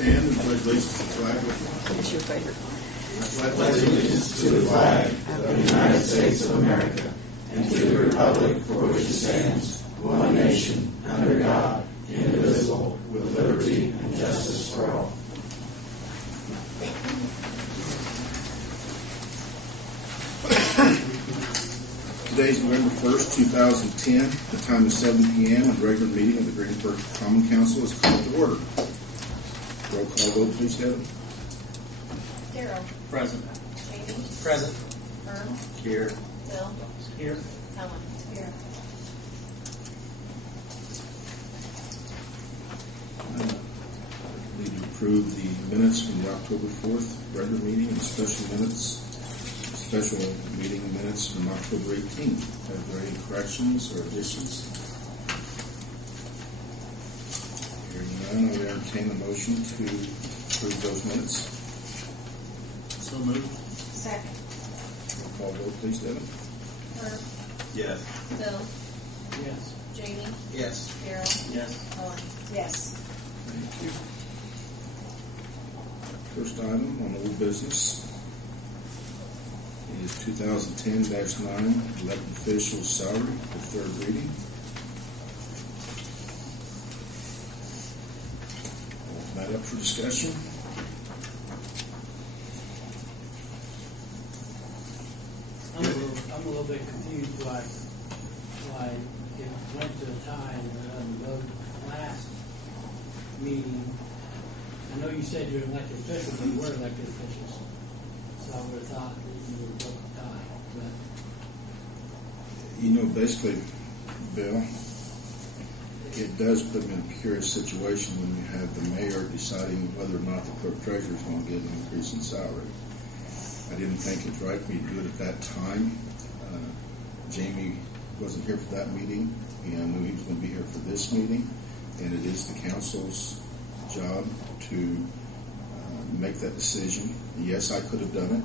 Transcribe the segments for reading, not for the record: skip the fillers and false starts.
stand and pledge allegiance to the flag. What's your favorite? I pledge allegiance to the flag of the United States of America and to the republic for which it stands, one nation, under God, indivisible, with liberty and justice for all. Today is November 1st, 2010. The time is 7 p.m. and the regular meeting of the Greensburg Common Council is called to order. Roll call vote, please, Devin. Darrell. Present. Jamie. Present. Herm. Here. Bill. Here. Helen. Here. We need to approve the minutes from the October 4th regular meeting and special meeting minutes from October 18th. Are there any corrections or additions? Hearing none, I would entertain a motion to approve those minutes. So moved. Second. Roll call vote, please, Devin. Herm. Yes. Bill. Yes. Jamie. Yes. Darrell. Yes. Helen. Yes. Thank you. First item on old business is 2010-9 elected official salary for third reading. Open that up for discussion. I'm a little bit confused why it went to a tie and vote last meeting. I know you said you're an elected official, but you were elected officials. So I would have thought that you would vote a tie. But You know, basically, Bill, it does put me in a curious situation when you have the mayor deciding whether or not the clerk treasurer is going to get an increase in salary. I didn't think it's right for me to do it at that time. Jamie wasn't here for that meeting, and I knew he was going to be here for this meeting, and it is the council's job to make that decision. Yes, I could have done it.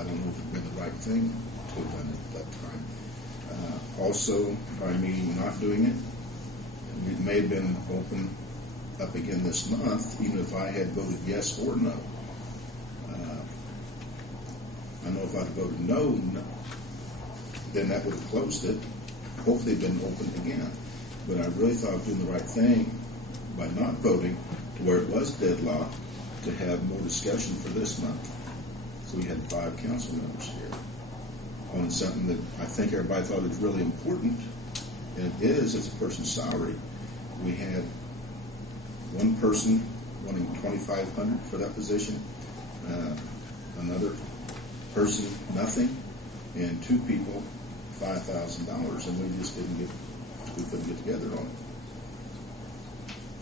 I don't know if it would have been the right thing to have done it at that time. Also, by me not doing it, it may have been open up again this month, even if I had voted yes or no. I know if I'd voted no, then that would have closed it. Hopefully it had been open again. But I really thought I was doing the right thing by not voting to where it was deadlocked to have more discussion for this month. So we had 5 council members here on something that I think everybody thought was really important, and it is, it's a person's salary. We had one person wanting $2,500 for that position, another person nothing, and 2 people $5,000, and we just couldn't get together on it.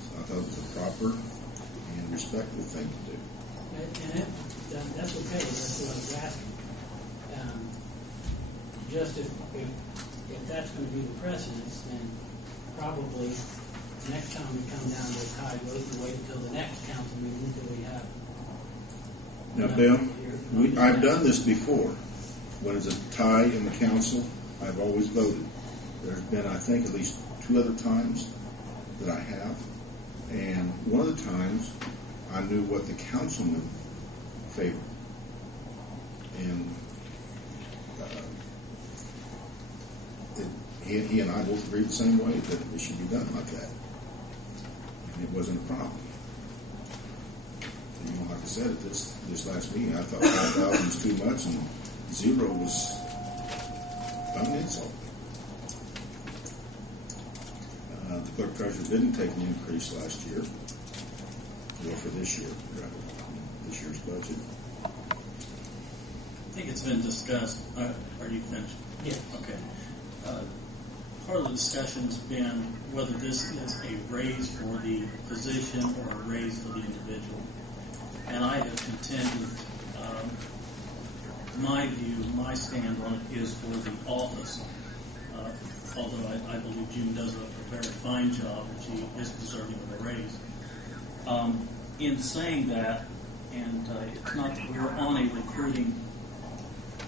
So I thought it was a proper and respectful thing to do. and that's okay. That's what I was asking. Just if that's going to be the precedence, then probably next time we come down to a tie vote, we wait until the next council meeting until we have. Now, Bill, I've done this before. When it's a tie in the council, I've always voted. There's been, I think, at least 2 other times that I have. And one of the times, I knew what the councilman favored. And he and I both agreed the same way that it should be done like that. And it wasn't a problem. You know, like I said, at this last meeting, I thought 5,000 was too much, and 0 was an insult. The clerk treasurer didn't take an increase last year, or for this year, this year's budget. I think it's been discussed. Are you finished? Yeah. Okay. Part of the discussion has been whether this is a raise for the position or a raise for the individual. And I have contended, my view, my stand on it is for the office. Although I believe June does a very fine job, and she is deserving of a raise. In saying that, and it's not that we're on a recruiting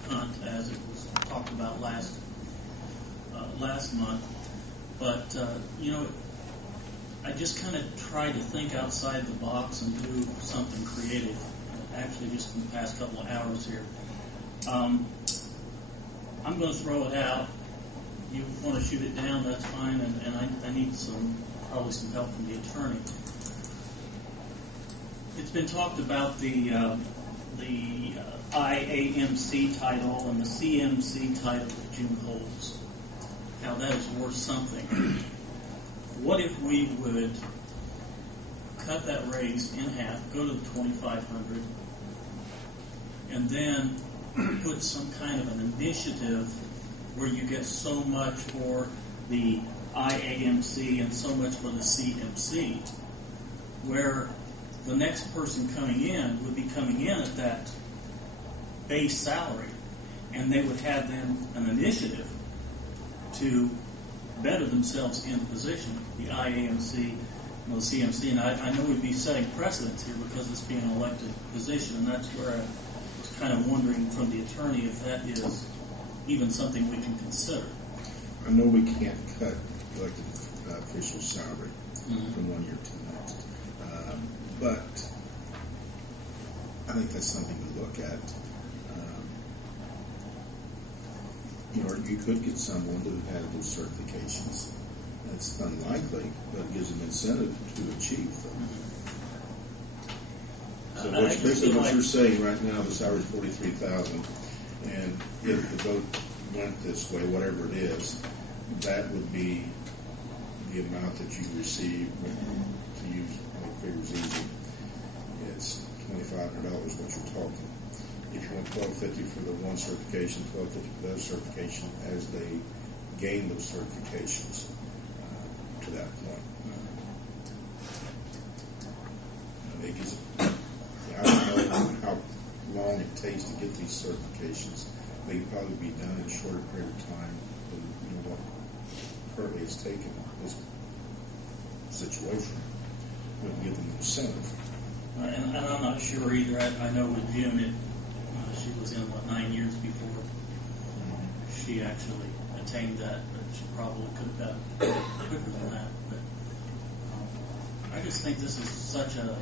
hunt as it was talked about last month, but I just kind of try to think outside the box and do something creative. Actually, just in the past couple of hours here. I'm going to throw it out. You want to shoot it down, that's fine, and I need probably some help from the attorney. It's been talked about the IAMC title and the CMC title that June holds. How that is worth something. What if we would cut that raise in half, go to the $2,500, and then put some kind of an initiative where you get so much for the IAMC and so much for the CMC, where the next person coming in would be coming in at that base salary, and they would have then an initiative to better themselves in the position, the IAMC and the CMC. And I know we'd be setting precedents here because it's being an elected position, and that's where I was kind of wondering from the attorney if that is even something we can consider. I know we can't cut elected official salary from one year to the next, but I think that's something to look at. You could get someone who had those certifications. It's unlikely, but it gives them incentive to achieve them. So basically what you're saying right now, the salary is $43,000, and if the vote went this way, whatever it is, that would be the amount that you receive. To use make figures easy, it's $2,500 what you're talking. If you want $1,250 for the one certification, $1,250 for the other certification, as they gain those certifications to that point. I don't know how long it takes to get these certifications. They can probably be done in a shorter period of time than what currently is taken in this situation. Would give them incentive. And I'm not sure either. I know with June, she was in 9 years before she actually attained that, but she probably could have done quicker than that. But I just think this is such a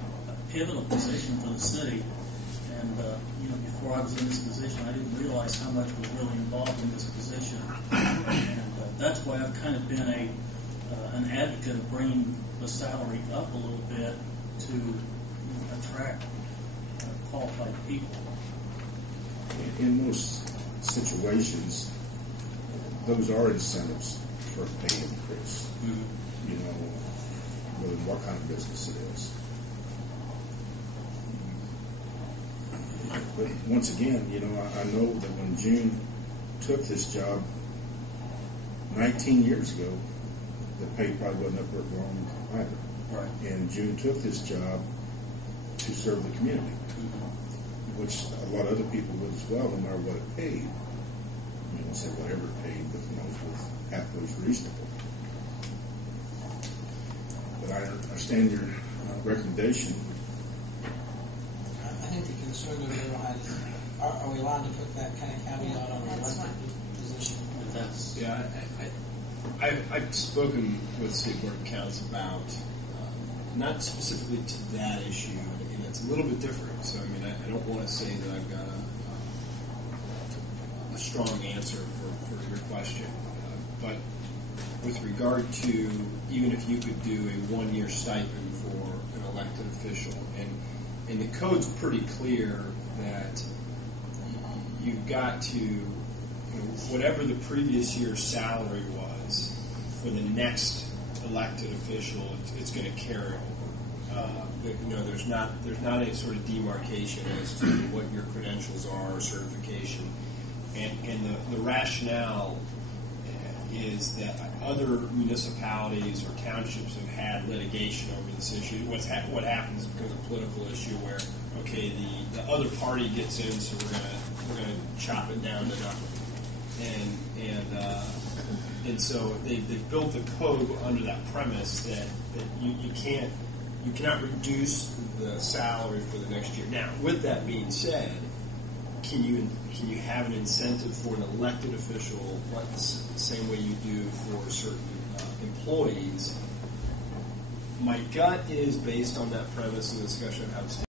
pivotal position for the city. And before I was in this position, I didn't realize how much was really involved in this position. And that's why I've kind of been an advocate of bringing the salary up a little bit to attract qualified people. In most situations, those are incentives for a pay increase. Whether what kind of business it is. But once again, I know that when June took this job 19 years ago, the pay probably wasn't up there long either. Right. And June took this job to serve the community, which a lot of other people would as well, no matter what it paid. I won't say whatever it paid, but it was reasonable. But I understand your recommendation. I think the concern of everyone is, are we allowed to put that kind of caveat on an elected position? I've spoken with State Board of Accounts about not specifically to that issue, and it's a little bit different. So I don't want to say that I've got a strong answer for your question, but with regard to even if you could do a 1-year stipend for an elected official, and the code's pretty clear that you've got to, whatever the previous year's salary was for the next elected official, it's going to carry over. There's not a sort of demarcation as to what your credentials are or certification, and the rationale is that other municipalities or townships have had litigation over this issue. What happens becomes a political issue where, okay, the other party gets in, so we're gonna chop it down to nothing, and so they built the code under that premise that you cannot reduce the salary for the next year. Now, with that being said, can you have an incentive for an elected official, the same way you do for certain employees? my gut is based on that premise and discussion of how